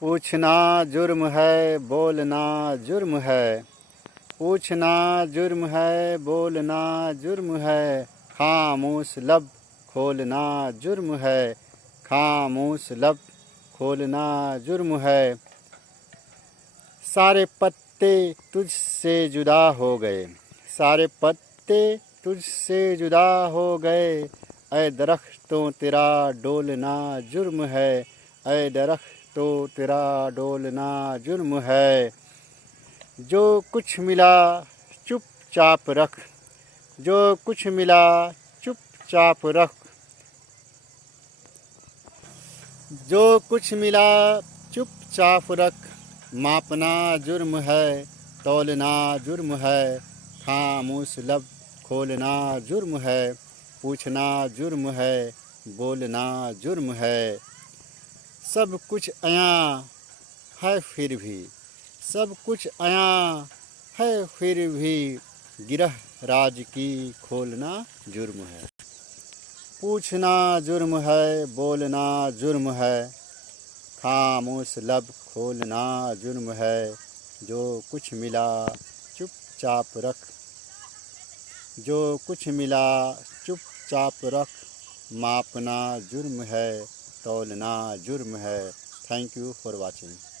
पूछना जुर्म है बोलना जुर्म है। पूछना जुर्म है बोलना जुर्म है। खामोश लब खोलना जुर्म है। खामोश लब खोलना जुर्म है। सारे पत्ते तुझसे जुदा हो गए। सारे पत्ते तुझसे जुदा हो गए। ऐ दरख्तों तेरा डोलना जुर्म है। ऐ दरख्तों तेरा डोलना जुर्म है। जो कुछ मिला चुपचाप रख। जो कुछ मिला चुपचाप रख। जो कुछ मिला चुपचाप रख। मापना जुर्म है तौलना जुर्म है। खामोश लब खोलना जुर्म है। पूछना जुर्म है बोलना जुर्म है। सब कुछ अयां है फिर भी। सब कुछ अयां है फिर भी। गिरह राज की खोलना जुर्म है। पूछना जुर्म है बोलना जुर्म है। खामोश लब खोलना जुर्म है। जो कुछ मिला चुपचाप रख। जो कुछ मिला चुपचाप रख। मापना जुर्म है तौलना जुर्म है। Thank you for watching.